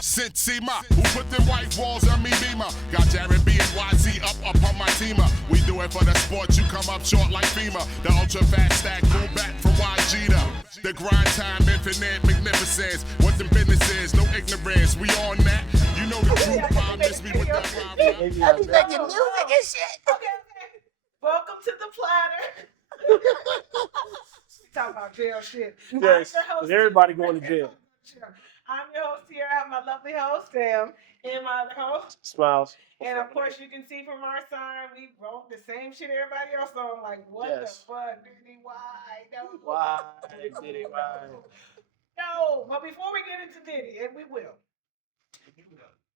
Sima, who put them white walls on me beamer? Got Jared B and YZ up on my teamer. We do it for the sport, you come up short like FEMA. The ultra fast stack, boom back from YG to the grind time, infinite magnificence. What the business is, no ignorance. We on that. You know the true crime, miss me with that rhyme. I be making music and shit. Okay. Welcome to the Platter. Talk about jail shit. Yes, everybody going to jail. I'm your host here. I have my lovely host, Sam, and my other host, Smiles. And of course, you can see from our sign, we wrote the same shit everybody else on. Like, what the fuck, Diddy? Why? No. Why, Diddy? Why? No, but before we get into Diddy, and we will,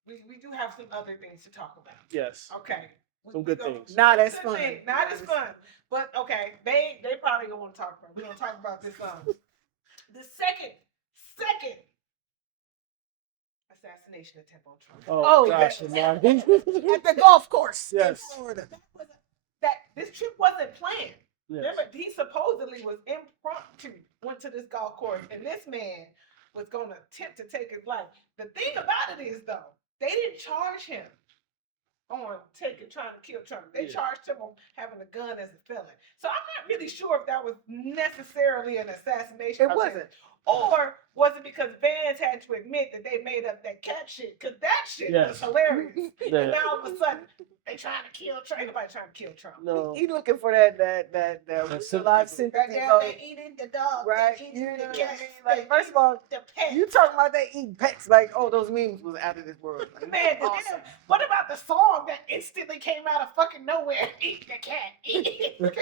we do have some other things to talk about. Yes. Okay. Some good things. Not as fun. Not as fun. But okay, they probably gonna want to talk about it. We're gonna talk about this the second assassination attempt on Trump. Oh gosh, at the golf course in Florida. This trip wasn't planned. Yes. Remember, he supposedly was impromptu, went to this golf course, and this man was gonna attempt to take his life. The thing about it is though, they didn't charge him on trying to kill Trump. They charged him on having a gun as a felon. So I'm not really sure if that was necessarily an assassination. It wasn't. Or was it because Vance had to admit that they made up that cat shit? Because that shit was hilarious. And now all of a sudden, they trying to kill Trump. Ain't nobody trying to kill Trump. No. He looking for that real life sympathy. They eating the dog. Right? They eating the cat. Like, first of all, the pet. you talking about they eat pets. Like, oh, those memes was out of this world. Like, Man, awesome. what about the song that instantly came out of fucking nowhere? Eat the cat. And then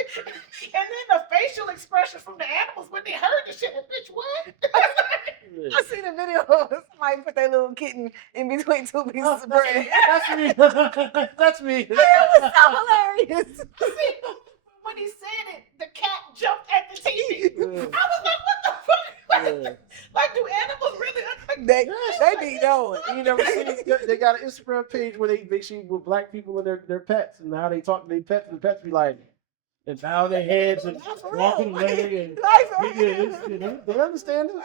the facial expressions from the animals when they heard the shit. Bitch, what? I seen a video of somebody put their little kitten in between two pieces of bread. That's me. That's me. It was so hilarious. See, when he said it, the cat jumped at the TV. I was like, what the fuck? Like, do animals really? They be knowing. You never seen it? They got an Instagram page where they see with black people and their pets and how they talk to their pets, and the pets be like, and bow their heads and walking away. And they understand it.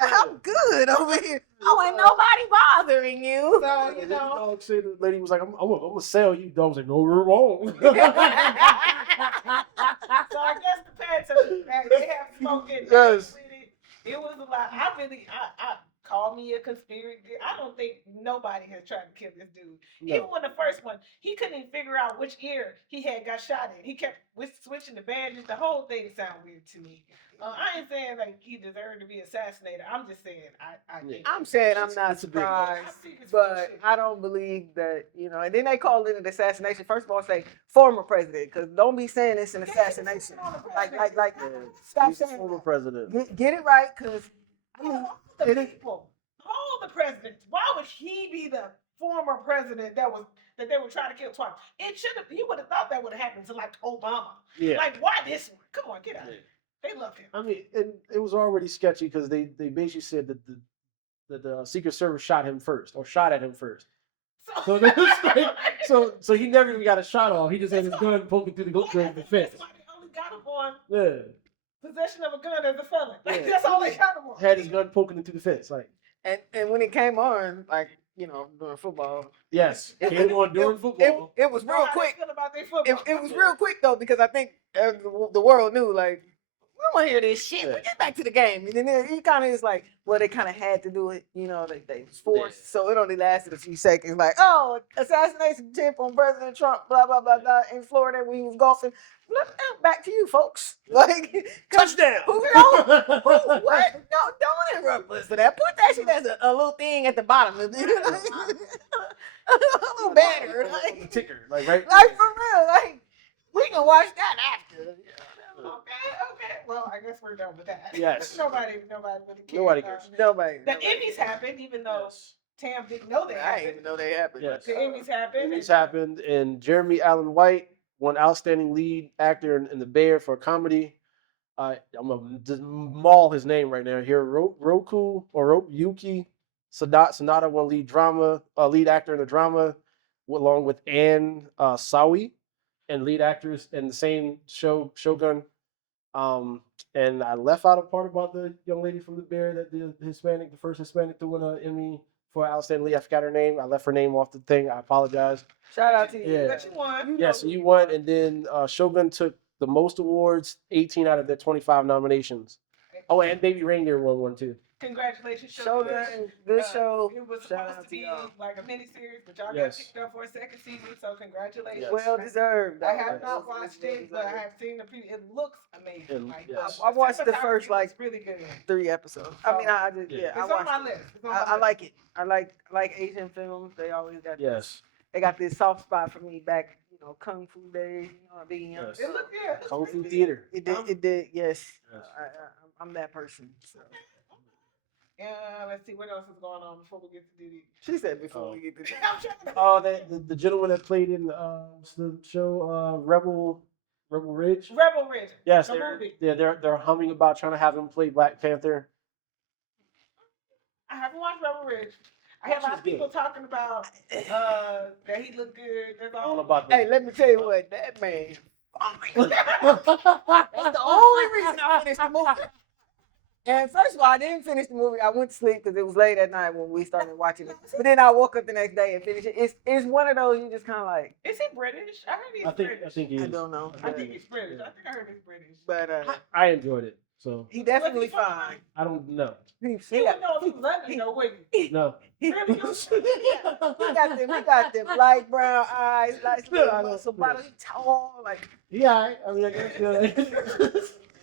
I'm good over here. Oh, ain't nobody bothering you. So, you The know. dog said, the lady was like, I'm gonna sell you. Dog was like, no, you're wrong. So I guess the pets they have spoken. Yes. It was a lot. I call me a conspiracy. I don't think nobody has tried to kill this dude. No. Even when the first one, he couldn't even figure out which ear he had got shot in. He kept switching the bandages. The whole thing sounded weird to me. I ain't saying like he deserved to be assassinated. I'm just saying I think. I'm saying I'm not It's a big one. surprised, I think it's but bullshit. I don't believe that, and then they call it an assassination. First of all, say former president, because don't be saying it's an assassination. Like, stop He's the saying former that. president. Get it right, because I mean, The people, all the presidents. Why would he be the former president that they were trying to kill twice? It should have. He would have thought that would have happened to like Obama. Yeah. Like, why this one? Come on, get out of here. They love him. I mean, and it was already sketchy because they basically said that the Secret Service shot him first or shot at him first. So that's like, so he never even got a shot off. He just had his gun poking through the fence. That's why they only got him on Yeah. possession of a gun as a felon. Like, Yeah. that's all they got him on. Had his gun poking into the fence. Like, and when it came on, like, during football, yes, came on during football. it was real quick. About their football. It was real quick though, because I think the world knew, like, we don't want to hear this shit. We get back to the game. And then he kind of is like, well, they kind of had to do it. They was forced, so it only lasted a few seconds. Like, oh, assassination attempt on President Trump, blah blah blah blah, in Florida when he was golfing. Back to you, folks. Like, Touchdown. What? No, don't interrupt us for that. Put that shit as a little thing at the bottom. A little banner, like Ticker, like right. Like for real, like we can watch that after. Okay. Well, I guess we're done with that. Yes. Nobody really cares. Nobody cares. Nobody. The Emmys happened, even though Tam didn't know they I happened. didn't even know they happened. Yes. The Emmys happened. Emmys happened, and Jeremy Allen White won Outstanding Lead Actor in The Bear for comedy. I'm gonna just maul his name right now here. Yuki Sanada won lead actor in the drama, along with Anne Sawi, and lead actress in the same show, Shogun. And I left out a part about the young lady from the Bear that the first Hispanic to win an Emmy for outstanding lead. I forgot her name. I left her name off the thing. I apologize. Shout out to you. Yeah. But you won. Yeah, so you won, and then Shogun took the most awards, 18 out of their 25 nominations. Oh, and Baby Reindeer won one too. Congratulations, Shogun. Good show. It was Shout supposed out to to be y'all. like a miniseries, but y'all Yes. got picked up for a second season, so congratulations. Yes. Well deserved. I have Yes. not watched it, but I have seen the preview. It looks amazing. Like, Yes. I watched the first cinematography like looks really good. 3 episodes. I mean, I just Yeah. It's I on watched my it. list. It's on I my like it. I like Asian films. They always got Yes. They got this soft spot for me back, Kung Fu days. You know, being young. Yes. It looked good. Kung Fu Theater. It did. It did. Yes. Yes. I'm that person. So. Let's see what else is going on before we get to Diddy. She said before we get to that. I'm trying to- Oh, the gentleman that played in the show Rebel Ridge. Rebel Ridge. Yes, the movie. they're humming about trying to have him play Black Panther. I haven't watched Rebel Ridge. I had a lot of people talking about that he looked good. That's all. All about the, Hey, let me tell you what, that man. That's the only reason I finished the movie. And first of all, I didn't finish the movie. I went to sleep because it was late at night when we started watching it. But then I woke up the next day and finished it. It's one of those you just kind of like. Is he British? I heard he's I British. think he is. I don't know. I think he's British. I think I heard he's British. But I enjoyed it, so he definitely Was he fine? fine. I don't know. He wouldn't know if he was London, though, would he? No. He Really? got them light brown eyes, light Yeah, I know. muscle body, tall, like. Yeah, I mean, I guess.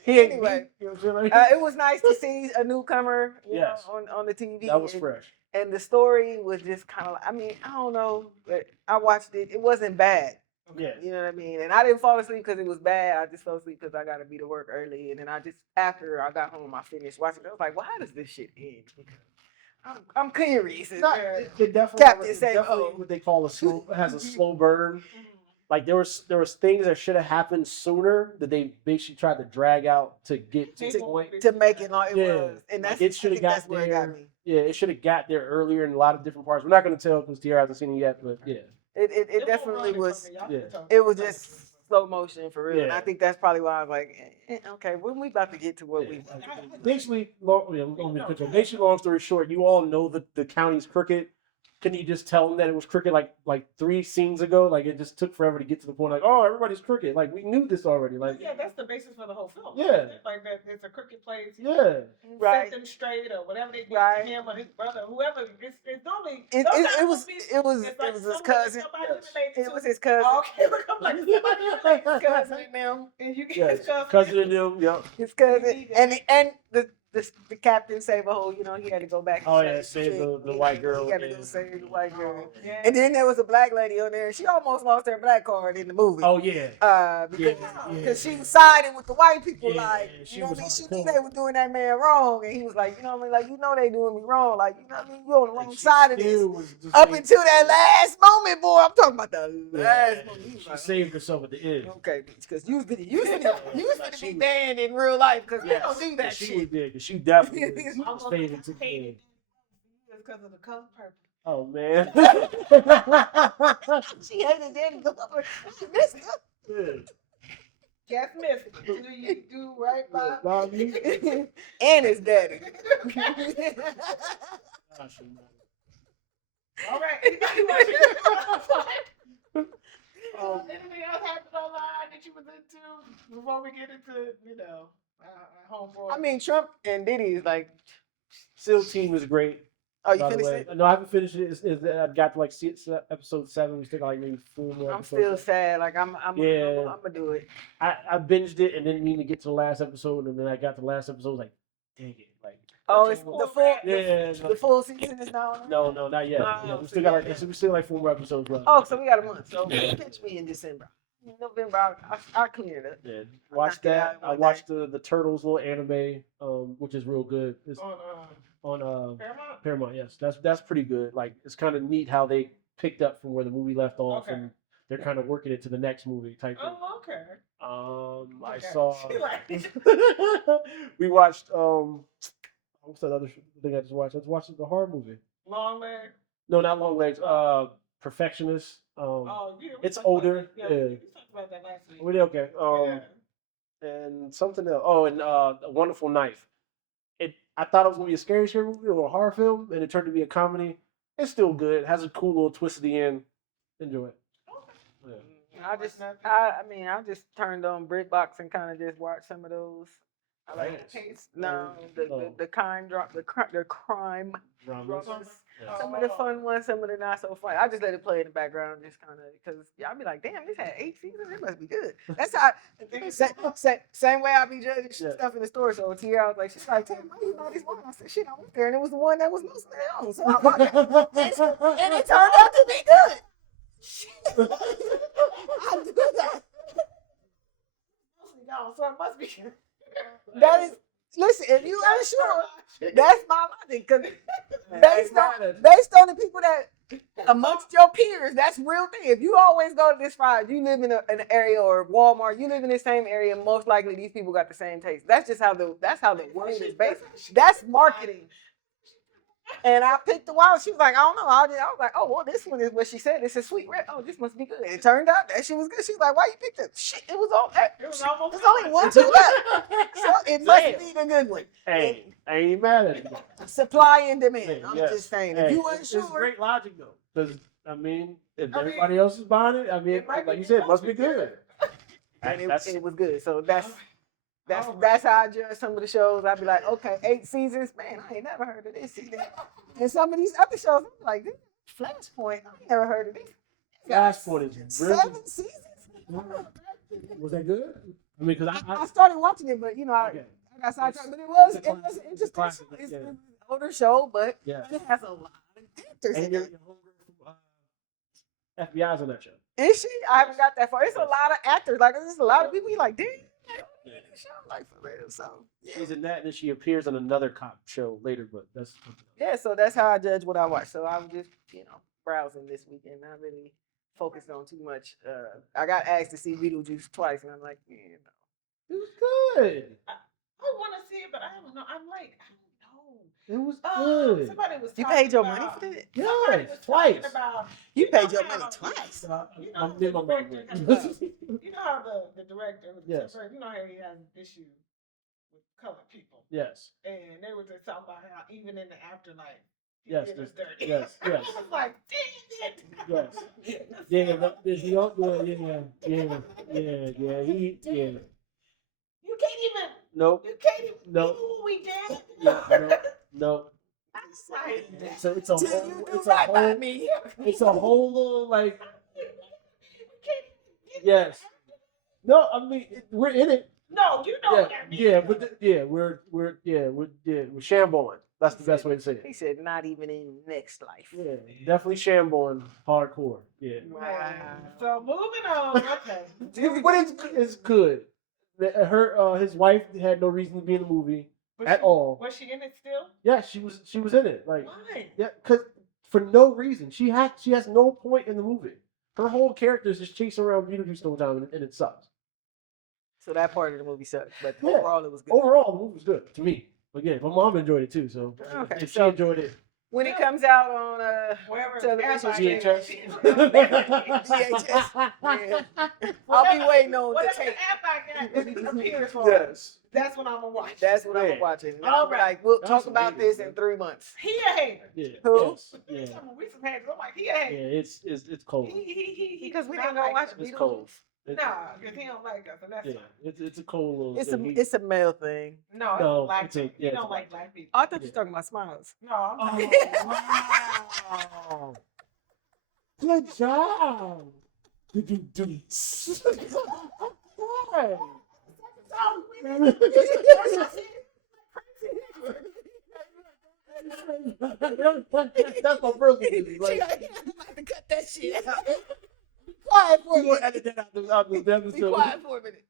Anyway, You know what I'm saying? it was nice to see a newcomer, Yes. on the TV. That was and, fresh. and the story was just kind of. I mean, I don't know, but I watched it. It wasn't bad. Yeah. You know what I mean? And I didn't fall asleep because it was bad. I just fell asleep because I got to be to work early. And then after I got home, I finished watching it. I was like, well, how does this shit end? I'm curious. It definitely, Captain it's said, definitely "Oh." what they call has a slow burn. Like there was things that should have happened sooner that they basically tried to drag out to get to the point. To make it like it Yeah. was. And Like, that's, it should have got that's where it got there. me. Yeah, it should have got there earlier in a lot of different parts. We're not going to tell because Tierra hasn't seen it yet, but yeah. It definitely was. Yeah. It was just slow motion for real. And I Yeah. think that's probably why I was like, okay, when we about to get to what we about to do? Basically, long story short, you all know that the county's crooked. Can you just tell them that it was crooked like 3 scenes ago? Like it just took forever to get to the point. Like, oh, everybody's crooked. Like we knew this already. Like Yeah, that's the basis for the whole film. Yeah. Like that it's a crooked place. yeah. Right. Set them straight or whatever they did Right. to him or his brother, whoever. It's normally It was his cousin. It was his cousin. Oh, okay, look, I'm like, His cousin and them. and you get Yes. his cousin. Cousin and them. Yep. His cousin. And the captain saved a whole, he had to go back. And Oh yeah, save chick. the white girl. He had to yeah. go save the white girl. Yeah. And then there was a black lady on there. And she almost lost her black card in the movie. Oh yeah. Because she was siding with the white people, Yeah, like, she you know was what I mean? She hardcore. knew they were doing that man wrong, and he was like, you know what I mean? Like, they doing me wrong, like, you know what I mean? You're on the wrong side of this. Up until that last moment, boy, I'm talking about the last moment. He was She like, saved herself at the end. okay, because you used to be banned in real life because they don't do that she shit. was big. She definitely was Almost faded to the hated end. it because of the color purple. Oh man. She hated Danny Glover. She missed him. Yeah. Guess miss. Do you do right by? Nah, you- And his daddy. Gosh, All right. Anything else happened online that you was into before we get into, homeboy? I mean, Trump and Diddy is like, SEAL Team is great. oh, you by the finished way. it? No, I haven't finished it. I got to like episode 7. We still got like maybe 4 more. I'm episodes. still sad. Like, I'm Yeah. gonna do it. I binged it and didn't mean to get to the last episode, and then I got to the last episode. I was like, dang it! Like, Oh, it's the full. yeah, The full season is now. on? no, not yet. Oh, Yeah, we still got like 4 more episodes left. Oh, so we got a month. So catch me in December. November, I cleared it. Yeah, watch knocked it out that. in I one watched the Turtles little anime, which is real good. It's on on Paramount? Paramount. Yes, that's pretty good. Like it's kind of neat how they picked up from where the movie left off, Okay. and they're kind of working it to the next movie type thing. Oh, okay. I Okay. saw. She like- We watched. What's that other thing I just watched? I just watched the horror movie. Long leg. No, not Long Legs. Perfectionist. Oh, yeah. we it's talked about older, that. yeah. We talked about that last week. Okay. Yeah. and something else. Oh, and A Wonderful Knife. I thought it was gonna be a scary movie or a horror film, and it turned to be a comedy. It's still good. It has a cool little twist at the end. Enjoy it. Yeah. I just turned on BritBox and kind of just watched some of those. I like Nice. the taste. No, Oh. the crime Dramas. dramas. Yeah. Some of the fun ones, some of the not so fun. I just let it play in the background, just kind of because I'll be like, damn, this had 8 seasons. It must be good. That's how. Same way I be judging Yeah. stuff in the store. So Tia, I was like, she's like, Tim, why you know this one? I said, shit, I went there and it was the one that was mostly on. So I bought it. And it turned out to be good. I do that. So it must be. That is, listen, if you unsure, that's my logic. Because based on the people that amongst your peers, that's real thing. If you always go to this spot, you live in an area or Walmart, you live in the same area, most likely these people got the same taste. That's just how the word is based. That's marketing. And I picked the one. She was like, I don't know. I was like, oh, well, this one is what she said. It's a sweet red. Oh, this must be good. And it turned out that she was good. She was like, why you picked it? Shit, it was all that. It was almost. There's only one to left. So it must be the good one. Hey, I ain't mad at it. Supply and demand. Hey, I'm yes. just saying. Hey, If you it's unsure, great logic though, because if everybody else is buying it, like you said, it must be good. and That's it was good. So that's how I judge some of the shows. I'd be like, okay, 8 seasons, man, I ain't never heard of this either. And some of these other shows, I'm like, this Flashpoint, I ain't never heard of this. Flashpoint is really. 7 seasons. Was that good? I mean, because I started watching it, but okay. I got sidetracked. But it was It's a interesting. classic, It's yeah. an older show, but Yeah. it has a lot of actors And in your it. homegirl from FBI's on that show. Is she? I haven't got that far. It's a lot of actors. Like, there's a lot of people. You like, damn. Like for real. So She's in that, and then she appears on another cop show later. But that's yeah. So that's how I judge what I watch. So I'm just browsing this weekend. Not really focused on too much. I got asked to see Beetlejuice twice, and I'm like, it was good. I want to see it, but I don't know. I'm like, I don't know. It was good. Somebody was. you talking paid your about, money for that? somebody Yes, was twice. talking About, You paid know your how- money twice. You know, I'm the in my director mind. has, you know how the director, Yes. you know how he has an issue with colored people, Yes. and they were just talking about how even in the afterlife, he Yes, did us there's- dirty. yes, yes. I was like, dang it. Yes. Yeah. You can't even. Nope. You can't even. Nope. Even when we did. No. That's right. So it's a Till whole. you do It's a right by whole. me. It's a whole little like. We can't even get Yes. No, I mean we're in it. No, you know Yeah, what I mean. yeah, but we're shamboing. That's the best way to say He it. said, not even in next life. Yeah, definitely shamboing hardcore. Yeah. Wow. So moving on. Okay. But it's good. His wife had no reason to be in the movie at all. Was she in it still? Yeah, she was in it. Like Why? yeah, because for no reason. She has no point in the movie. Her whole character is just chasing around Beetlejuice the whole time, and it sucks. So that part of the movie sucked, but Yeah. overall it was good. Overall, the movie was good to me. But yeah, my mom enjoyed it too. So Okay, if she so- enjoyed it. When it comes out on Wherever television VHS. VHS, yeah. I'll be waiting on the Whatever tape. app I got it appears for. Yes. That's what I'm gonna watch. That's what Yeah. I'm watching. And I'll be Alright. like, we'll That's talk some about haters, this in man. 3 months. He a hater. Yeah. Who? Yes. Yeah. We some haters. I'm like, he a Yeah. hater. It's cold. He Because we does didn't not go like watch us. It's cold. It's, Nah, because he don't like us, and that's yeah. fine. It's a cold little. It's thing. it's a male thing. No, it's No, a black it's a- thing. yeah, He it's a don't black like black people. Oh, I thought you Yeah. were talking about smiles. No, I'm Oh, wow. Good job. That's my first one. Like, to cut that shit out. Be quiet for a you gonna minute. edit that out the Be episode. quiet for a minute.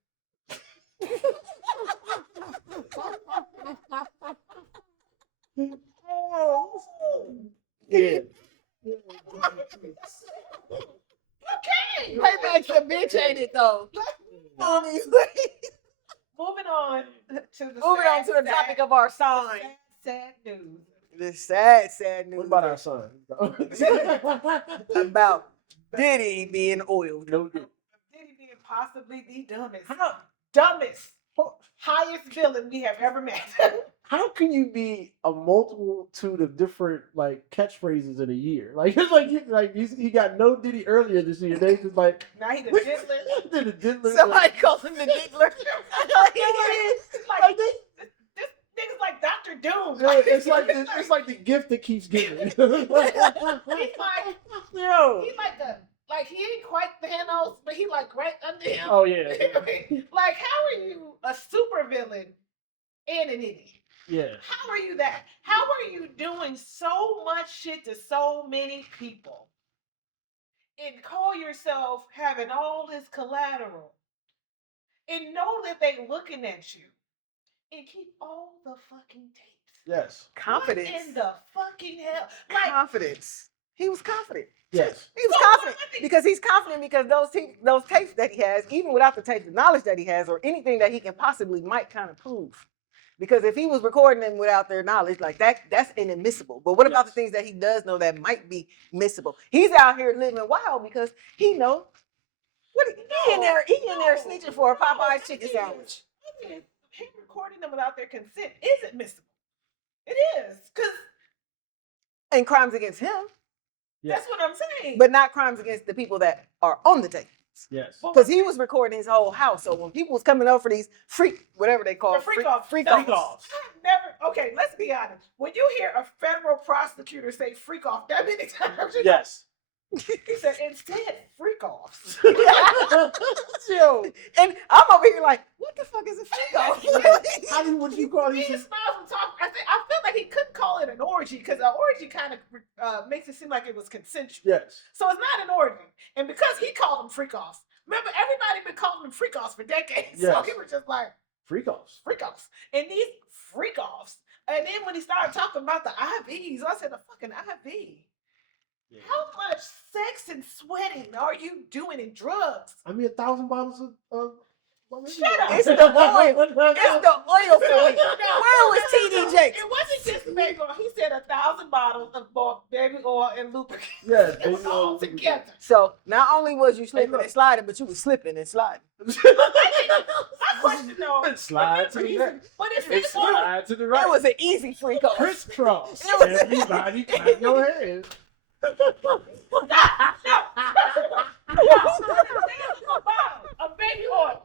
Yeah. Payback's a bitch, ain't it though? Mommy. moving on to the Moving on to the topic of our sign. sad news. The sad news What about our son? about Diddy being oiled. No, dude. Diddy being possibly the dumbest. Dumbest highest villain we have ever met. How can you be a multitude of different like catchphrases in a year? Like it's like he got no Diddy earlier this year. They just like Now he the diddler. did a diddler. Somebody calls him the diddler. Like this nigga's like Dr. Doom. It's like the gift that keeps giving. He's like Yo. he ain't quite Thanos, but he like right under him. Oh yeah. Like how are you a super villain and an idiot? Yeah. How are you that? How are you doing so much shit to so many people and call yourself having all this collateral and know that they looking at you and keep all the fucking tapes? Yes. Confidence. What in the fucking hell? Like, Confidence. He was confident. Yes. He was confident because he's confident because those tapes that he has, even without the tapes, the knowledge that he has, or anything that he can possibly might kind of prove. Because if he was recording them without their knowledge, like that's inadmissible. But what about the things that he does know that might be admissible? He's out here living wild because he know what he in there snitching for a Popeye chicken sandwich. Him recording them without their consent is admissible. It is, because And crimes against him, that's what I'm saying. but not crimes against the people that are on the tape. Yes. Because he was recording his whole house. So when people was coming over for these whatever they call freak offs. Okay, let's be honest. When you hear a federal prosecutor say freak off that many times, Yes. he said instead freak offs. Yo, and I'm over here like, what the fuck is a freak off? How would you call Me these? and Smiles were talking. I feel like he couldn't call it an orgy because an orgy kind of makes it seem like it was consensual. Yes. So it's not an orgy. And because he called them freak offs, remember everybody been calling them freak offs for decades. So Yes. he was just like Freak offs. freak offs. And these freak offs. And then when he started talking about the IVs, I said, a fucking IV. Yeah. How much sex and sweating are you doing in drugs? I mean, 1,000 bottles of Shut up. It's the oil. It's the oil for it. Where was TD Jakes? It wasn't just baby oil. He said 1,000 bottles of baby oil and lubricant. Yes, It was baby oil all and lubricant. together. So not only was you slipping look. and sliding, but you was slipping and sliding. My question though. Slide to the left. But it's It's this one. slide to the right. It was an easy freak off. Crisscross. It was- Everybody clap your hands. A baby oil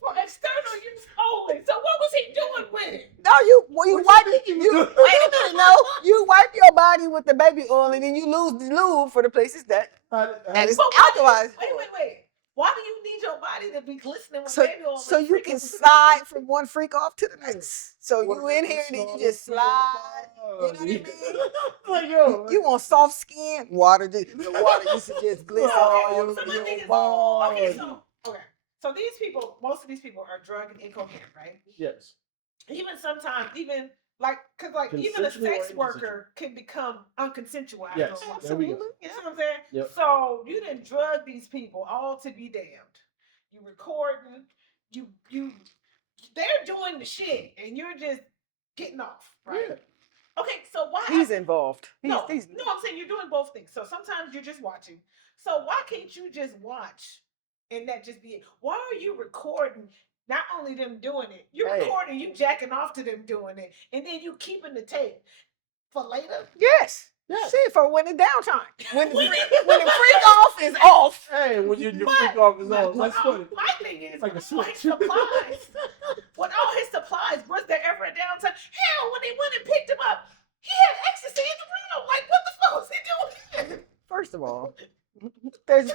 for external use only. So what was he doing with it? No, you What you wipe think you you was wait doing? a minute, no. You wipe your body with the baby oil and then you lose the lube for the places that and it's But why do you- alkalized. Wait. Why do you need your body to be glistening with So, baby oil? so and you freaking- can slide from one freak off to the next. So you in here and then you just slide. You know what I mean? Like, yo, You want soft skin? Water, the water used to just glisten all Oh, over So my your thing is- balls. okay. So these people, most of these people are drug and incoherent, right? Yes. Even sometimes, even like, cause like even a Consensual or sex worker can become unconsensual. after Yes. a while. There we go. You know what I'm saying? Yep. So you didn't drug these people all to be damned. You recording, you they're doing the shit and you're just getting off, right? Yeah. Okay, so why He's involved. no, I'm saying you're doing both things. So sometimes you're just watching. So why can't you just watch and that just be it? Why are you recording not only them doing it, you're Hey. recording you jacking off to them doing it, and then you keeping the tape for later? Yes. Yes. See, for when it's downtime. When the freak off is off. Hey, when your But- freak off is but on, that's funny. My thing is, It's like a with all his switch. supplies, with all his supplies, was there ever a downtime? Hell, when they went and picked him up, he had ecstasy in the room. Like, what the fuck was he doing? First of all, there's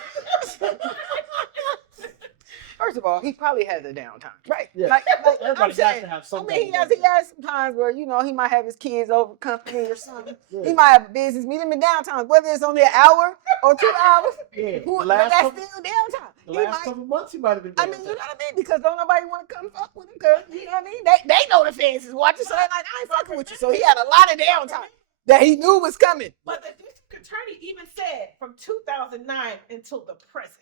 first of all, he probably has a downtime. Right. Yeah. Like Everybody I'm has saying, to have I something. mean, he has some times where, you know, he might have his kids over company or something. Yeah. He might have a business meeting in downtime, whether it's only an hour or 2 hours. Yeah. But The last that's couple- still downtime. The He last might- couple months, he might have been. I mean, you know what I mean? Because don't nobody want to come fuck with him. Cause you know what I mean? They know the fans is watching, so they're like, I ain't fucking with you. So he had a lot of downtime that he knew was coming. But the district attorney even said from 2009 until the present.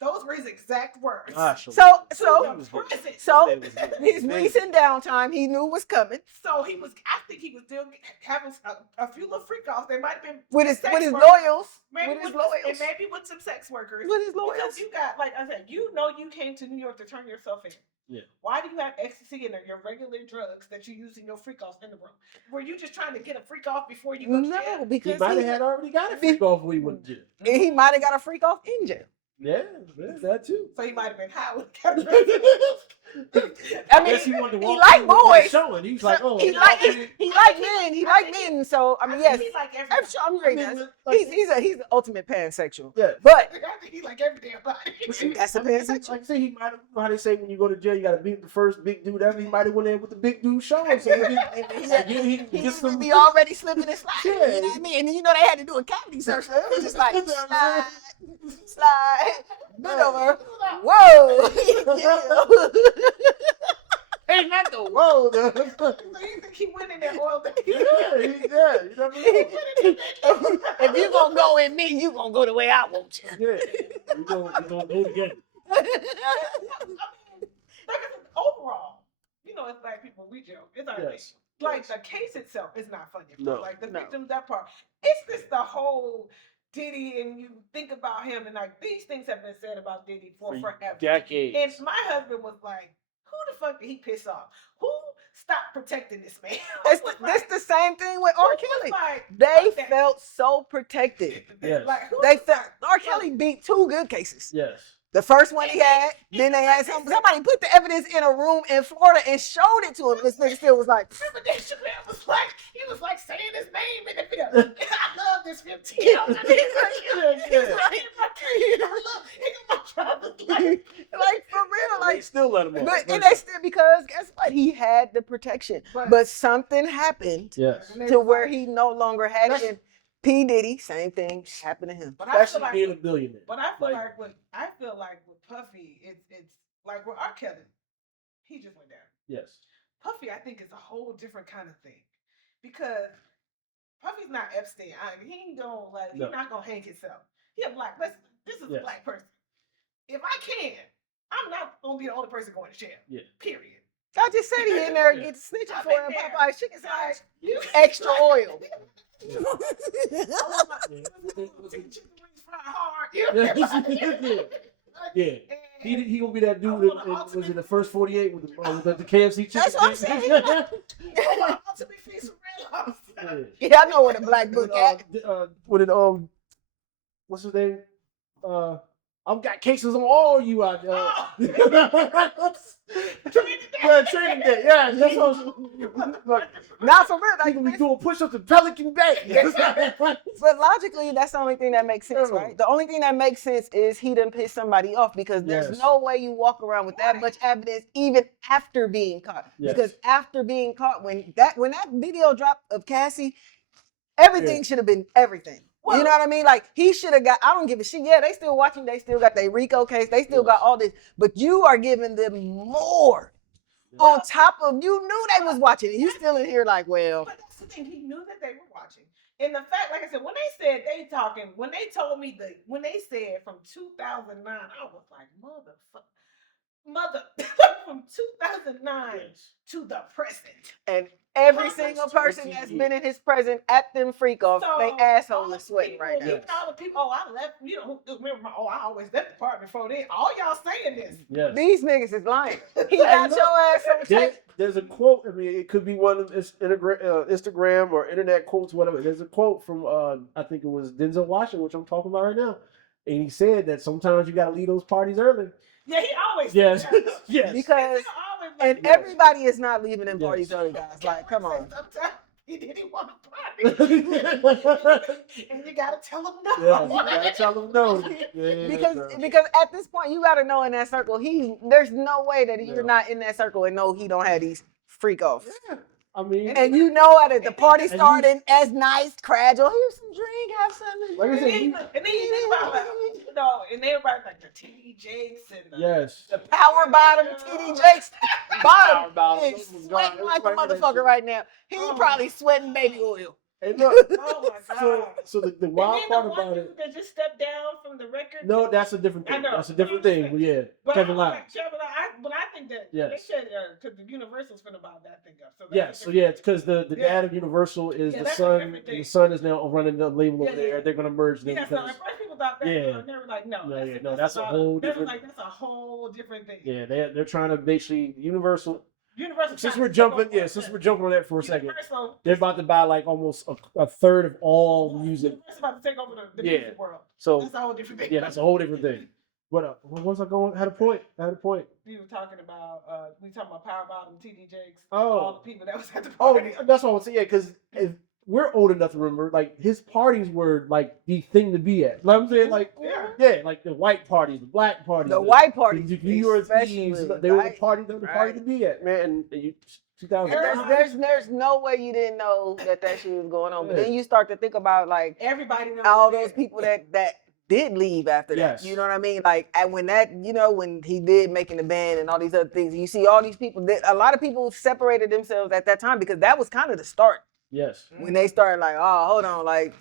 Those were his exact words. Gosh, To the present. So his recent downtime, he knew was coming So he was. I think he was still having a few little freak offs. They might have been with his sex with his workers. loyals, Maybe with his and loyals, maybe with some sex workers. with his Because loyals. you got, like I said, you know, you came to New York to turn yourself in. Yeah. Why do you have ecstasy and your regular drugs that you use in your freak offs in the room? Were you just trying to get a freak off before you go to jail? No, He because might have had already got a freak off when he went to jail. he might have got a freak off in jail. Yeah, that too. So he might have been high with I mean, Guess he wanted to he walk like in with that boys. showing. He was like, oh, he okay, like okay. he like men. He like men. So I mean, yes, He like every, I'm sure I'm great. I mean, like- He's the ultimate pansexual. Yeah. But I think he like every damn body. that's a I mean, pansexual. like I say, he might have, how they say when you go to jail, you got to beat the first big dude ever. He might have went in with the big dude showing. So he can He get some. would be already slipping and sliding. Yeah. You know what I mean? And then, you know they had to do a cavity search. So it was just like slide, bend over. Whoa. Hey, not the whoa. So you think he went in there oiled up? Yeah, he's there. You know what I mean? If you gonna go in me, you gonna go the way I want you. Yeah, we gonna go together. I mean, overall, you know, it's black people, we joke. It's our Yes. thing. Like the case itself is not funny. No. Like the No. victims, that part. It's just the whole Diddy, and you think about him, and like these things have been said about Diddy for forever. Decades. And my husband was like, "Who the fuck did he piss off? Who stopped protecting this man?" It's the same thing with R. Who was Kelly. like, They "Fuck that." felt so protected. Yes. Like, who They the felt fuck- R. Kelly beat 2 good cases. Yes. The first one he had, then they had somebody put the evidence in a room in Florida and showed it to him. This nigga still was like, Remember that Chappelle was like, he was like saying his name in the video. And I love this 15. He was like, like for real, They like. still let him off. But and they still, because guess what? He had the protection, but something happened Yes. to where he no longer had That's- it. And P. Diddy, same thing happened to him. But I feel Especially like, being a billionaire. but I feel Like- like with Puffy, it's like with R. Kelly, he just went down. Yes. Puffy, I think, is a whole different kind of thing, because Puffy's not Epstein. He ain't gonna like. No. He's not gonna hang himself. He a black. This is Yes. a black person. If I can, I'm not gonna be the only person going to jail. Yeah. Period. I just said he in there Yeah. get snitching I've for been him. there. Popeye's chicken Like, sandwich. you Extra oil. Yeah. I want my chicken wings fried hard. You know? Yeah. And He gonna be that dude I that want an was in ultimate- the first 48 with the KFC chicken. That's what I'm saying. I want an ultimate feast of red lobster. Yeah, I know where the black book at. With it what's his name? I've got cases on all you out there. Yeah, training day. Yeah, that's what Not for real. I Like, gonna be doing push-ups in Pelican Bay. but logically, that's the only thing that makes sense, Yeah. right? The only thing that makes sense is he done pissed somebody off, because there's Yes. no way you walk around with that much evidence even after being caught. Yes. Because after being caught, when that video dropped of Cassie, everything Yeah. should have been everything. Well- You know what I mean? Like, he should have got, I don't give a shit. Yeah, they still watching. They still got their RICO case. They still got all this. But you are giving them more. On top of, you knew they was watching. And you still in here like, well. But that's the thing. He knew that they were watching. And the fact, like I said, when they said they talking, when they told me when they said from 2009, I was like, mother, from 2009 Yes. to the present. And every How single much person choice that's you been in his presence at them freak offs, they asshole all is sweating people, right now. even all the people, I left, remember, I always left the park before then. All y'all saying this. Yes. These niggas is lying. He got look, your ass on tape. There's a quote. I mean, it could be one of Instagram or internet quotes, whatever. There's a quote from I think it was Denzel Washington, which I'm talking about right now, and he said that sometimes you got to leave those parties early. Yeah, he always Yes, said that. yes. Because, He always like and that. everybody is not leaving them Yes. parties early, guys. Like, come on. Sometimes he didn't want to party. And you gotta tell him no. Yeah, you gotta tell them no. Yeah, Because at this point, you got to know in that circle, there's no way that you're Yeah. not in that circle and know he don't have these freak offs. Yeah. I mean, And you know at the party And you- starting as nice, gradual. Here's some drink, have something. Like I And said, then you think about and everybody like the TD Jakes and the, yes. The power bottom TD Jakes bottom Power bottom. is sweating like a motherfucker right now. He Oh. probably sweating baby oil. Hey, look. Oh my So, god. so the And wild then part the about one it. dude that just stepped down from the record. No, that's a different I thing. know. That's a different thing. But yeah, But Kevin I Lyons. like Kevin, but I think that they Yes. said because the Universal's finna buy that thing up. So that's Yes, a so different yeah, thing. because the Yeah. dad of Universal is Yeah, the that's a son, different and thing. the son is now running the label Yeah, over there. yeah. They're gonna merge them. Yeah, so at first people thought that, Yeah. and they were like, no, That's a whole they were different. like, that's a whole different thing. Yeah, they're trying to basically Universal. Universal. Since we're jumping on that for a second, Universal, they're about to buy like almost a third of all music. Universal's about to take over the Yeah. music world. So That's a whole different thing. yeah, that's a whole different thing. What was I going? Had a point. We were talking about we talking about Power Bottom, TD Jakes, Oh. all the people that was at the Oh, party. that's what I was saying. Yeah, because we're old enough to remember, like his parties were like the thing to be at. You know what I'm saying, like yeah, like the white parties, the black parties, The white parties, the New Year's especially, Eves, they were the right? party to be at, man. And you, 2000. There's no way you didn't know that shit was going on. But Yeah. then you start to think about like Everybody knows all that. those people that did leave after that. Yes. You know what I mean? Like, and when that, when he did Making the Band and all these other things, you see all these people. A lot of people separated themselves at that time because that was kind of the start. Yes. When they started like, oh, hold on, like,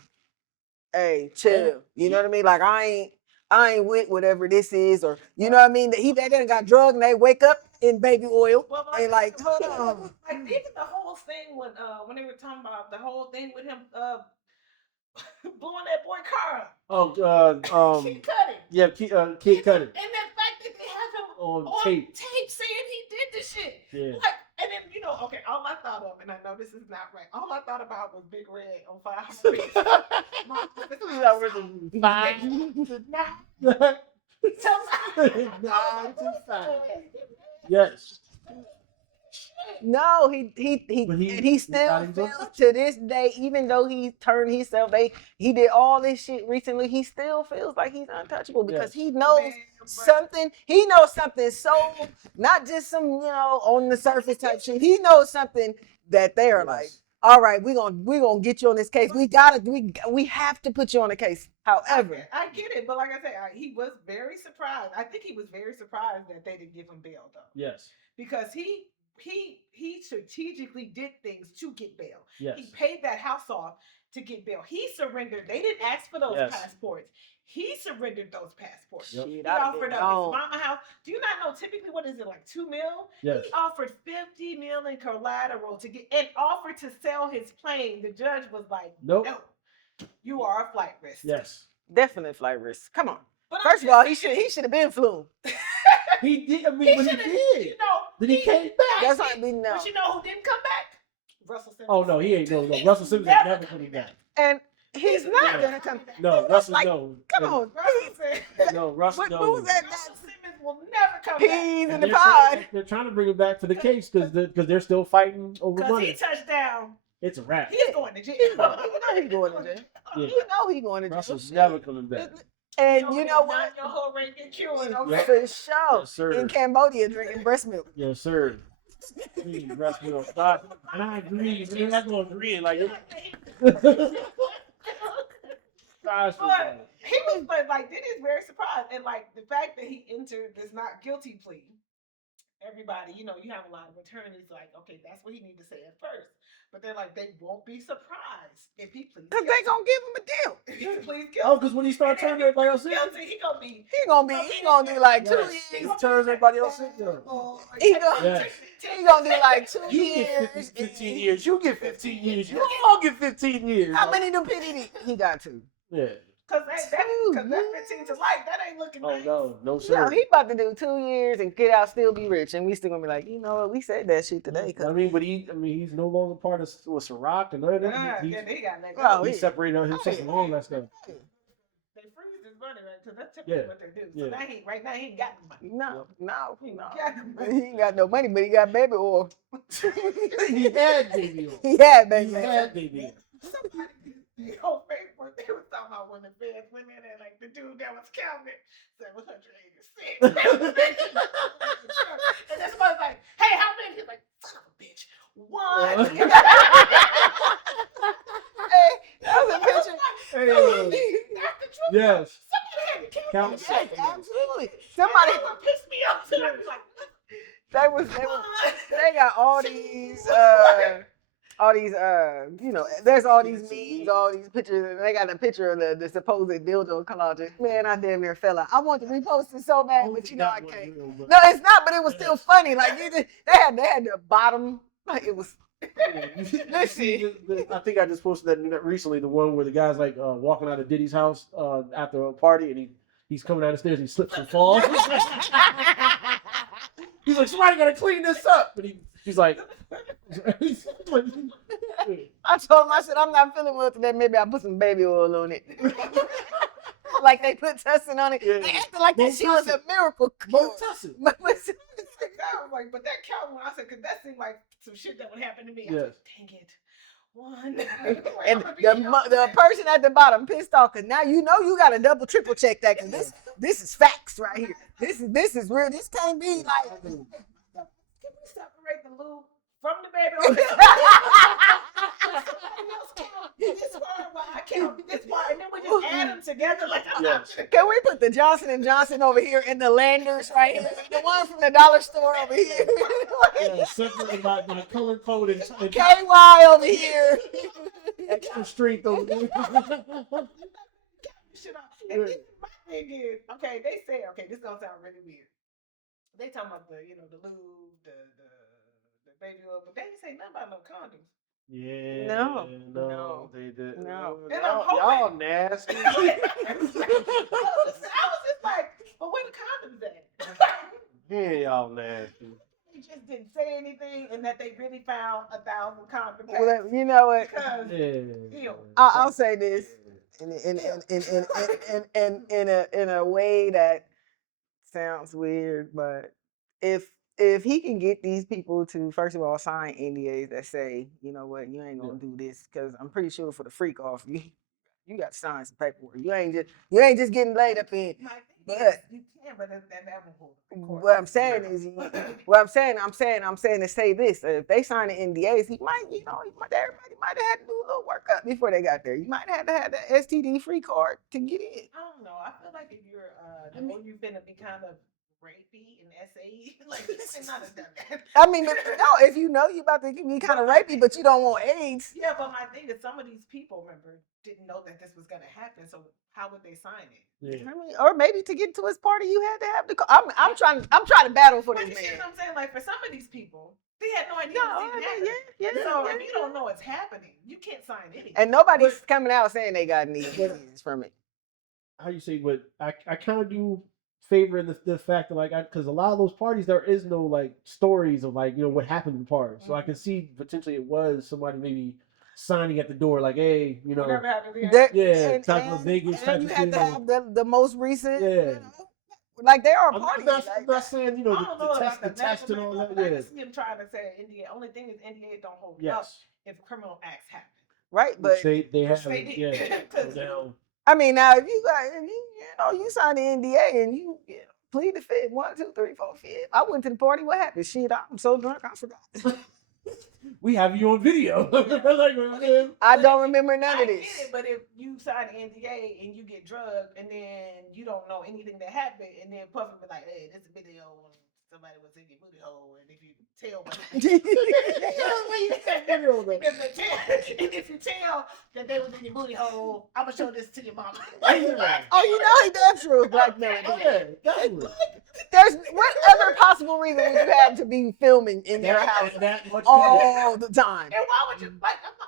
hey, chill. You know what I mean? Like, I ain't with whatever this is, or you know what I mean? That they done got drugged and they wake up in baby oil and like, hold on. Like even the whole thing when they were talking about the whole thing with him blowing that boy car up. Oh, Kid Cudi. yeah, Kid Cudi. And the fact that they have him On on tape. saying he did this shit. Yeah. Like, and then okay, all I thought of, and I know this is not right. All I thought about was Big Red on Fire. Yes. No, he still got feels himself. to this day, even though he turned himself, he did all this shit recently, he still feels like he's untouchable because Yes. he knows something. He knows something so not just some, on the surface type shit. He knows something that they are like, all right, we're gonna get you on this case. We have to put you on the case. However, I get it, but like I said, he was very surprised. I think he was very surprised that they didn't give him bail though. Yes. Because he strategically did things to get bail. Yes. He paid that house off to get bail. He surrendered. They didn't ask for those passports. He surrendered those passports. Yep. He offered up his mama house. Do you not know typically what is it, like $2 million? Yes. He offered $50 million in collateral to get and offered to sell his plane. The judge was like, Nope. no, you are a flight risk. Yes. definite flight risk. Come on. But First of all, he should have been flew. He did. I mean, but he did. Then he came back. That's what I mean. No. But you know who didn't come back? Russell Simmons. Oh no, he ain't. No. Russell Simmons ain't never coming back. And he's not gonna come. No, Russell. Like, no. Come on. No, Russell. No. What was that? Russell Simmons will never come back. Peas in And the they're pod. they're trying to bring him back to the case because they're still fighting over Because money. he touched down. It's a wrap. He's going to jail. You know he's going to jail. Yeah. You know he's going to jail. Russell's never coming back. And you know what? Your whole rate get cured. Yeah. For sure. Yes, sir. In Cambodia, drinking breast milk. Yes, sir. Please, breast milk. Stop. And I agree. We're not going to agree. Like, gosh, But he was, like, Diddy's very surprised. And, like, the fact that he entered this not guilty plea, everybody, you have a lot of attorneys like, okay, that's what he need to say at first. But they're like, they won't be surprised if he pleads Because they going to give him a deal. If he pleads guilty. oh, because when he started turning everybody else in, guilty, he gonna be. He going to do like 2 yes, he years. turns everybody else in. He gonna, Yes. he gonna do like 2 You years. get 15 years. You get 15 years. You all get 15 years. How many do Diddy? He got 2. Yeah. Because that 15 to life, that ain't looking Oh, nice. no. No, No, sir. he about to do 2 years and get out, still be rich, and we still gonna be like, you know what? We said that shit today. I mean, but he's no longer part of with Ciroc and none of that. Yeah, he got let go. Oh, He separated himself from all that stuff. They freeze his money, right? Because that's typically what they do. So now right now he ain't got the money. No. He got the money. He ain't got no money, but he got baby oil. He had baby oil. He had baby He oil. had baby oil. Somebody on Facebook, they was talking about when the feds went in there, like the dude that was counting it said 186. And this was like, hey, how many? He's like, son of a bitch, 1. Hey, that was a picture. That's the truth. Yes. Somebody had to count Count it. it. Yes, absolutely. Somebody Somebody, would piss me off. So I'd be like, they got all these, there's all these memes, all these pictures, and they got a picture of the supposed dildo collage. Man, I damn near fell out. I want to repost it so bad, but I can't. No, it's not, but it was still funny. Like they had the bottom, like it was. I think I just posted that recently. The one where the guy's like walking out of Diddy's house after a party, and he's coming down the stairs, and he slips and falls. He's like, somebody gotta clean this up, but he's like. I told him, I said, I'm not feeling well today. Maybe I put some baby oil on it. Like they put tussin on it. Yeah. They acted like that shit was a miracle cure. I was like, but that counted when I said, because that seemed like some shit that would happen to me. Yes. I was like, dang it. One. And the person at the bottom pissed off because now you got to double triple check that because this is facts right here. This is real. This can't be like. Can we separate the lube from the baby oil? This part while I count this part, and then we just add them together like. Yes. Can we put the Johnson & Johnson over here and the Landers right here? The one from the dollar store over here. Yeah, separated by color code and KY over here. extra strength over there. Shit off. And then my thing is, okay, they say, okay, this gonna sound really weird. They talking about the lube, the baby oil, but they ain't say nothing about no condoms. Yeah. No. They did. No. Y'all nasty. I was just like, but where the condoms at? Yeah, y'all nasty. They just didn't say anything, and that they really found 1,000 condoms. Well, you know what? Because, Yeah. I'll say this in a way that sounds weird, but if he can get these people to first of all sign NDAs that say, you know what, you ain't gonna do this, because I'm pretty sure for the freak off, you got to sign some paperwork. You ain't just getting laid up in. But you can, but that will what I'm saying is, I'm saying to say this: if they sign the NDAs, everybody might have had to do a little workup before they got there. You might have to have the STD free card to get in. I don't know. I feel like if you're, you're gonna be kind of rapey and SAE, like you should not have done that. I mean, if you know you about to be kind of rapey, but you don't want AIDS. Yeah, but my thing is, some of these people, remember, didn't know that this was gonna happen. So how would they sign it? Yeah. I mean, or maybe to get to his party, you had to have the. I'm trying to battle for But this you see man. what I'm saying? Like for some of these people, they had no idea No, it was even happening. yeah. So if you don't know it's happening, you can't sign anything. And nobody's coming out saying they got any diseases from it. How you say? But I kind of do favor in the fact that because a lot of those parties there is no stories of what happened in the party, so I can see potentially it was somebody maybe signing at the door hey Whatever happened yeah type of Vegas type you of have thing. to have the most recent. Yeah. There are I'm parties. not saying I don't know about the test and all that. I Yeah. just see him trying to say NDA. Only thing is NDA don't hold up Yes. if criminal acts happen. Right, but Which they have. they did. Yeah. Cause- Now, I mean, now if you sign the NDA and you plead the fifth, 1, 2, 3, 4, 5. I went to the party. What happened? Shit, I'm so drunk I forgot. we have you on video. I don't remember none I of this. get it, but if you sign an NDA and you get drugged and then you don't know anything that happened, and then Puffy be like, "Hey, this is a video when somebody was in your booty hole," and if you tell, and if you tell that they was in your booty hole, I'm gonna show this to your mama. Oh, you know he does true blackmail. Yeah, definitely. There's what other possible reason would you have to be filming in your house that much all the time? And why would you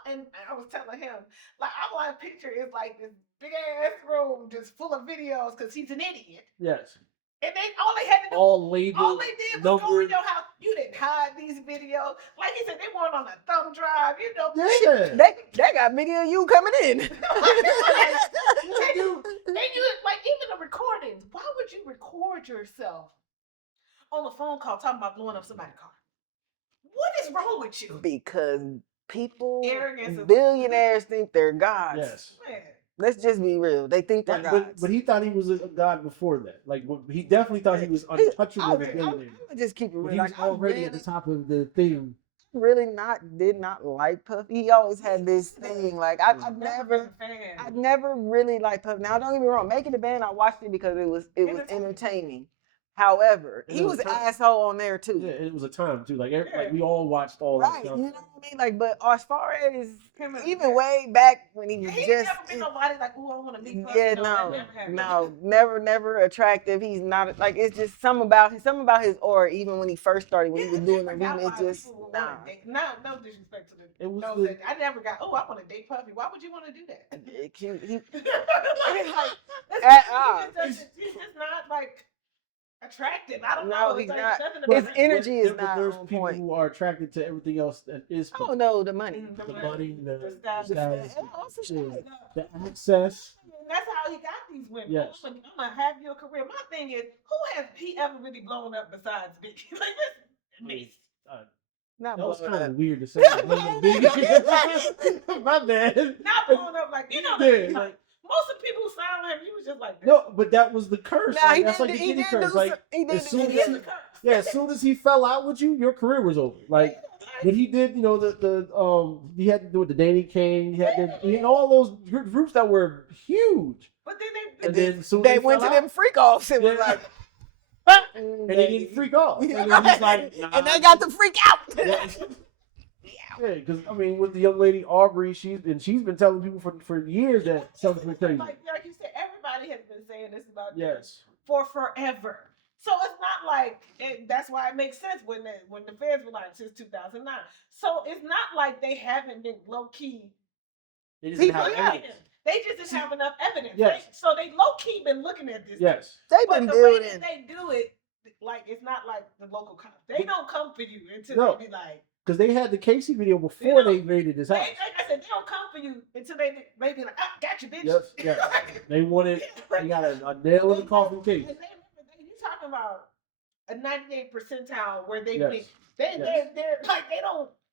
and I was telling him, I want to picture is this big ass room just full of videos because he's an idiot. Yes. And all they had to do, All labeled. all they did was go in numbered. your house. You didn't hide these videos. Like he said, they weren't on a thumb drive. Yeah. They got video of you coming in. They use even the recordings. Why would you record yourself on a phone call talking about blowing up somebody's car? What is wrong with you? Because people, Arrogance of- billionaires think they're gods. Yes. Man. Let's just be real. They think they're gods. But he thought he was a god before that. He definitely thought he was untouchable as a I billionaire. would just keep it But real. he was already at the top of the thing. Did not like Puffy. He always had this thing. I've never really liked Puffy. Now don't get me wrong, Making the Band, I watched it because it was entertaining. However, And he it was was an time. asshole on there too. Yeah, and it was a time too. Like we all watched all that Right, stuff. you know what I mean? Like, but as far as Him and- even way back when he Yeah, was he just never been nobody like, oh, I want to meet Puffy. yeah, that never happened. never attractive. He's not like it's just something about his aura. Even when he first started, when he was doing the remix, just nah. No disrespect to the. It was No, the- I never got. Oh, I want to date Puffy. Why would you want to do that? He's just not like attractive. I don't know. No, he's It's like not. nothing His about energy is but not there's on people point. who are attracted to everything else that is Oh no, the money. the money, the status. status, Oh, for sure. the access. And that's how he got these women. Yes. I'm gonna have your career. My thing is, who has he ever really blown up besides Biggie? Like this, me. Not That was blowing kind up. of weird to say. My bad. Not blowing up like you know. Yeah, Like, most of the people who signed him, he was just like, No, but that was the curse. Nah, Like, he that's didn't. like the He Diddy didn't curse. do. Like He as soon didn't. as he he, is the curse. yeah, as soon as he fell out with you, your career was over. Like when he did, you know, he had to do with the Danny Kane. He had all those groups that were huge. But then And then soon They he went to fell them freak offs and was Yeah. like, and he didn't freak off. And then he's like, nah. and they got to freak out. Yeah, because I mean, with the young lady Aubrey, she's been telling people for years that something's been crazy. like you said, everybody has been saying this about Yes. for forever. So it's not like that's why it makes sense when the feds were like since 2009. So it's not like they haven't been low key. They just didn't have looking at evidence. him. They just didn't have enough evidence. Yes. So they low key been looking at this. Yes. They've But been the way building. that they do it, like it's not like the local cops. They don't come for you until No. they be like. Because they had the Casey video before they raided his They, house. like I said, they don't come for you until they be like, ah, got you, bitch. Yes, yes. They wanted, they got a nail in the coffin case. And you talking about a 98 percentile where they Yes. think they're like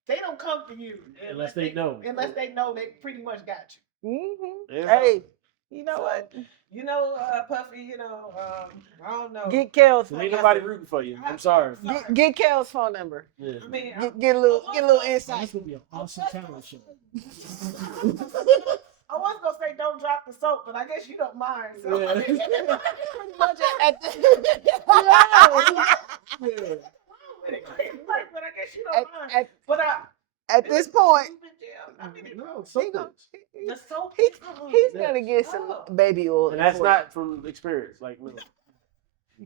they don't come for you Unless they know. Unless they know they pretty much got you. Mm-hmm. Yeah. Hey, you know what? You know, Puffy. I don't know. Get Kel's There phone ain't number. nobody rooting for you. I'm sorry. Get Kel's phone number. Yeah. I mean, Get a little insight. That's gonna be an awesome talent show. I was gonna say don't drop the soap, but I guess you don't mind. So. Yeah. Pretty much at Yeah. But I guess you don't mind. at, But at this point, I mean, No, he something. gonna, the soap. he's gonna get some baby oil. And that's for you. not from experience. Like, no.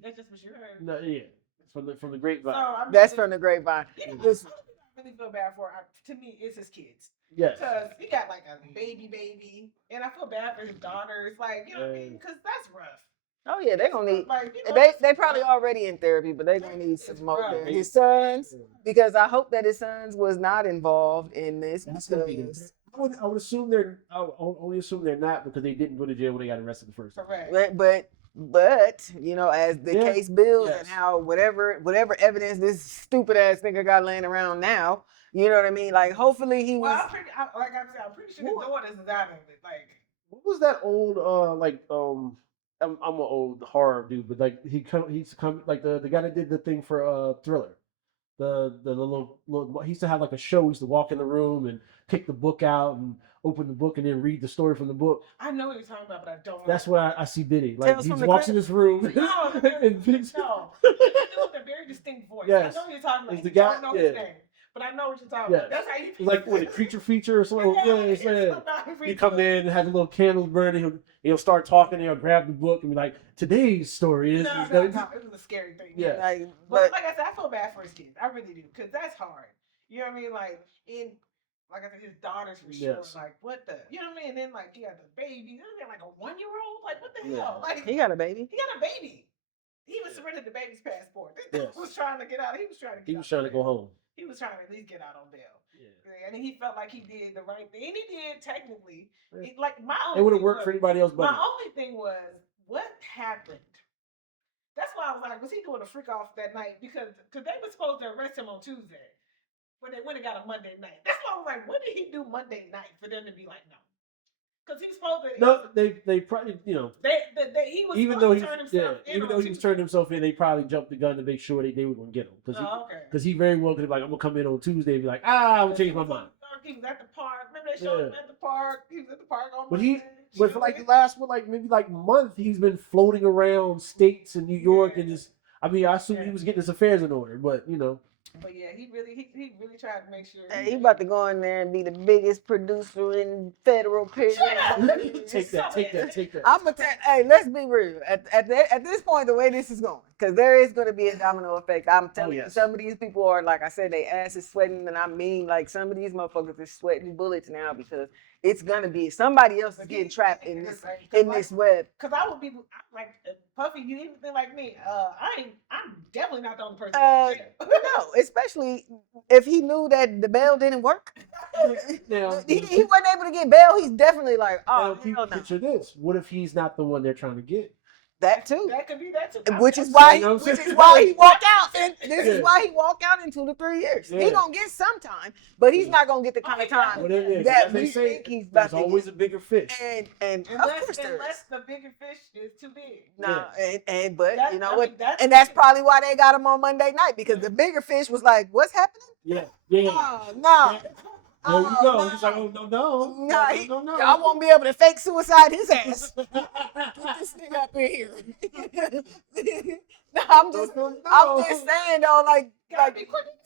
That's just what you heard. No, yeah. It's from the grapevine. So, I mean, That's from the grapevine. You know, Listen, I really feel bad for. To me, it's his kids. Yes. Because he got like a baby, and I feel bad for his daughters. Like, you know what I mean? Because that's rough. oh yeah, they gonna need. Like, you know, They probably already in therapy, but they gonna need some It's more. rough. Therapy. His sons, because I hope that his sons was not involved in this. That's gonna be Because, I would assume they're. I would only assume they're not because they didn't go to jail when they got arrested the first time. correct. but you know, as the Yeah. case builds Yes. and how whatever evidence this stupid ass nigga got laying around now, you know what I mean? Like, hopefully he Well, was. I'm pretty sure the daughters is out of it. Like, What was that old I'm an old horror dude, but like he's come like the guy that did the thing for Thriller. The little he used to have like a show. He used to walk in the room and pick the book out and open the book and then read the story from the book. I know what you're talking about, but I don't. That's what I see Diddy. Like Tales he from the walks Crypt? in his room No, and picks. no. He does a very distinct voice. Yes. I know what you're talking about. It's the I guy- don't know his yeah. name, but I know what you're talking Yes. about. That's how you. Like what a creature feature or something. He come in and have a little candles burning. He'll start talking. He'll grab the book and be like, "Today's story is." No, is no, that-" no. It was a scary thing. Yeah. Like, But but like I said, I feel bad for his kids. I really do, because that's hard. You know what I mean? Like like I said, his daughters for sure. Yes. Like what the? You know what I mean? And then like he got the baby. Then he got like a 1-year-old. Like what the Yeah. hell? Like he got a baby. he got a baby. He even surrendered the baby's passport. This dude Yes. was trying to get out. He was trying to. Get He out was trying to on go bail. home. He was trying to at least get out on bail. Yeah. And he felt like he did the right thing. And he did technically. Yeah. Like my It only would have thing worked for was- anybody else but My him. only thing was what happened. That's why I was like, was he doing a freak off that night? Because they were supposed to arrest him on Tuesday, but they went and got a Monday night. That's why I was like, what did he do Monday night for them to be like, no? Because he was supposed to. No, they probably, you know, He was even though supposed to turn himself in. even though he was turning himself in, they probably jumped the gun to make sure they were going to get him Oh, okay. because he very well could have like, I'm gonna come in on Tuesday and be like, I'm gonna change my mind. He was at the park. Remember they showed him at the park? He was at the park on But Monday. for like the last month, like maybe like month, he's been floating around states in New York and just. I mean, I assume he was getting his affairs in order, but you know. But yeah, he really tried to make sure. Hey, he about to go in there and be the biggest producer in federal prison. Take that. I'm gonna tell. Hey, let's be real. At this point, the way this is going, because there is going to be a domino effect. I'm telling you, some of these people are, like I said, they ass is sweating, and I mean, like some of these motherfuckers are sweating bullets now because it's gonna be somebody else is getting trapped in this web. Because I would be like Puffy. You even think like me? I'm definitely not the only person. No, especially if he knew that the bail didn't work. Now, he wasn't able to get bail. He's definitely like, oh, now, picture this. What if he's not the one they're trying to get? That too. That could be that too. Which is why he walked out. And this is why he walked out in 2 to 3 years. He gonna get some time, but he's not gonna get the kind of time that we think he's about to get. There's always a bigger fish. And unless the bigger fish is too big. Nah, but you know what? And that's probably why they got him on Monday night, because the bigger fish was like, "What's happening?" Yeah. Oh, no. There you go. He's like, oh, no. Y'all won't be able to fake suicide his ass. Get this nigga up in here. No, I'm just saying though, like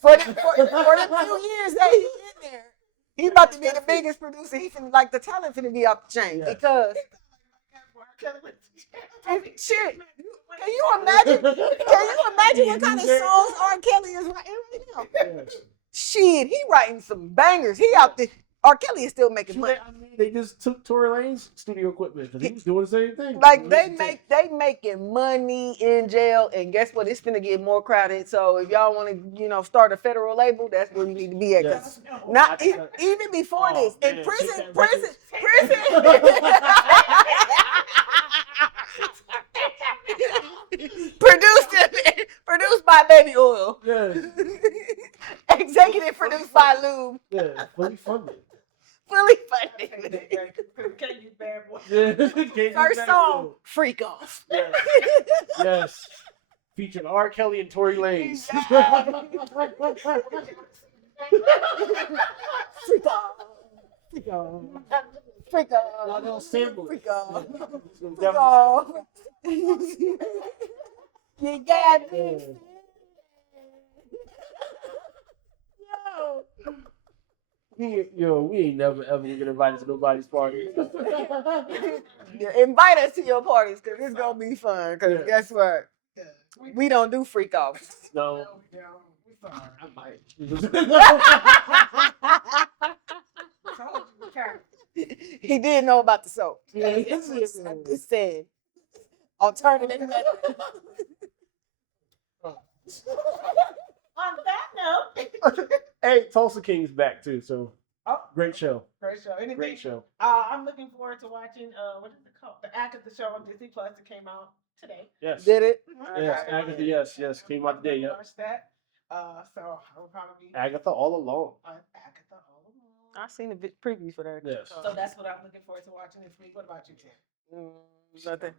for the few years that he's in there, he about to be the biggest producer. He finna, like, the talent finna be off the chain because shit. Can you imagine what kind of songs R. Kelly is writing right now? Yes. Shit, he writing some bangers. He out there. R. Kelly is still making money. I mean, they just took Tory Lanez studio equipment because he was doing the same thing. Like they making money in jail, and guess what? It's gonna get more crowded. So if y'all want to, start a federal label, that's where you need to be at. Yes. Not even before this, in prison. Produced by Baby Oil. Yes. Executive produced by Lube. Yeah, fully funded. Can't use bad boy. Yeah. First song, Freak Off. Yes. Yes. Featuring R. Kelly and Tory Lanez. Freak Off. Freak Off. Freak Off. Well, they'll sample it. Freak Off. Freak Freak Off. You got me. We ain't never ever get invited to nobody's party. Yeah, invite us to your parties because it's gonna be fun. Because guess what? We don't do freak offs. No. I might. He did know about the soap. Yeah, I'm just saying. Alternative method. On that note, hey, Tulsa King's back too, so great show. Great show. I'm looking forward to watching what is it called? The Agatha show on Disney Plus that came out today. Yes. Did it? Yes, Agatha. Yes, came out today. Yep. Watch that. So I will probably be Agatha all along. Agatha all along. I've seen the previews for that. Yes. So that's what I'm looking forward to watching this week. What about you, Tim? Nothing.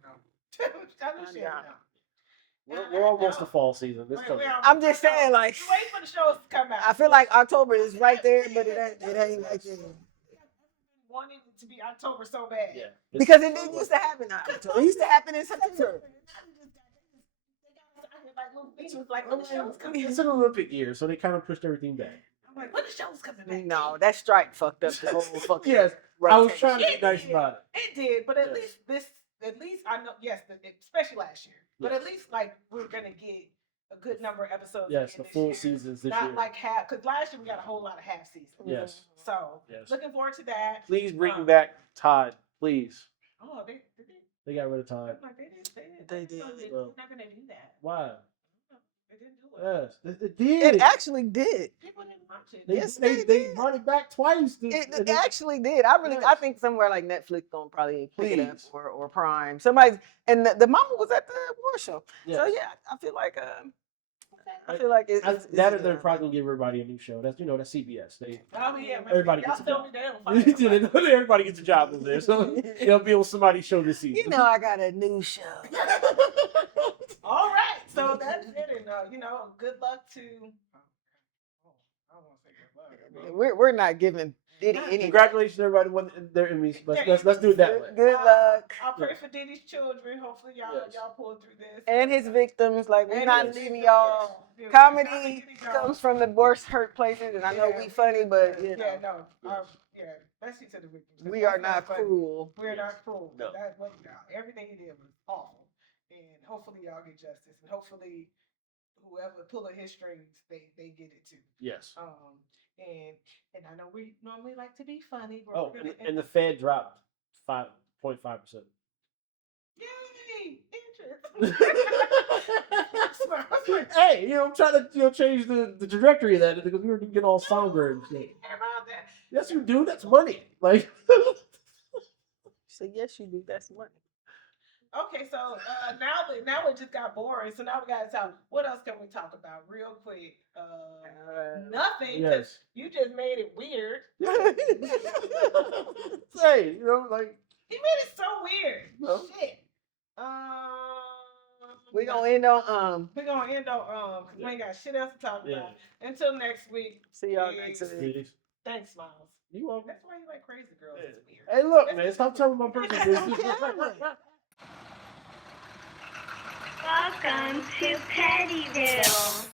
We're almost to fall season. This coming. I'm just saying, like, you wait for the shows to come out. I feel like October is right there, but it ain't like it. Wanting it to be October so bad. Yeah. Because it didn't used to happen in October. It used to happen in September. It's an Olympic year, so they kind of pushed everything back. I'm like, when the show's coming back? No, that strike fucked up the whole fucking. Yes, I was trying to be nice about it. It did, but at least I know. Yes, especially last year. But at least like we're gonna get a good number of episodes. Yes, the full seasons this year. Not like half, because last year we got a whole lot of half seasons. Yes. So looking forward to that. Please bring back Todd, please. Oh, they got rid of Todd. Like they did. They did. They're not gonna do that. Why? They didn't do it. Yes, it did. It actually did. People didn't watch it. Yes, they brought it back twice. It actually did. I think somewhere like Netflix gonna probably pick it up or Prime. Somebody and the mama was at the award show. Yes. So yeah, I feel like it's that or they're probably gonna give everybody a new show. That's that's CBS. Everybody gets a job. Everybody gets a job over there, so they'll be on somebody's show this season. I got a new show. All right, so that's it, and good luck to. We're not giving Diddy anything. Congratulations, everybody, won their Emmys. Let's do it that way. Good luck. I'll pray for Diddy's children. Hopefully, y'all pull through this. And his victims, like we're And not his leaving victims, y'all. yeah. Comedy Yeah. comes from the worst hurt places, and I know we funny, but you know. Yeah, no. Especially to the victims. We are not cruel. We're not cruel. No. That's what everything he did was awful. And hopefully y'all get justice. And hopefully whoever pulling his strings, they get it too. Yes. And I know we normally like to be funny. But Oh, and the Fed dropped 5.5%. Yay! Interest. Hey, I'm trying to change the trajectory of that because we were getting all somber and shit. Yes, you do. That's money. Like. So yes, you do. That's money. Okay, so now it just got boring. So now we gotta talk. What else can we talk about real quick? Nothing. Yes. You just made it weird. Hey, like he made it so weird. No. Shit. We're gonna end on We're gonna end on because we ain't got shit else to talk about. Until next week. See y'all next week. Thanks, Miles. You welcome. That's why you like crazy girls. It's weird. Hey, look, man, stop telling my personal business. Welcome to Pettyville.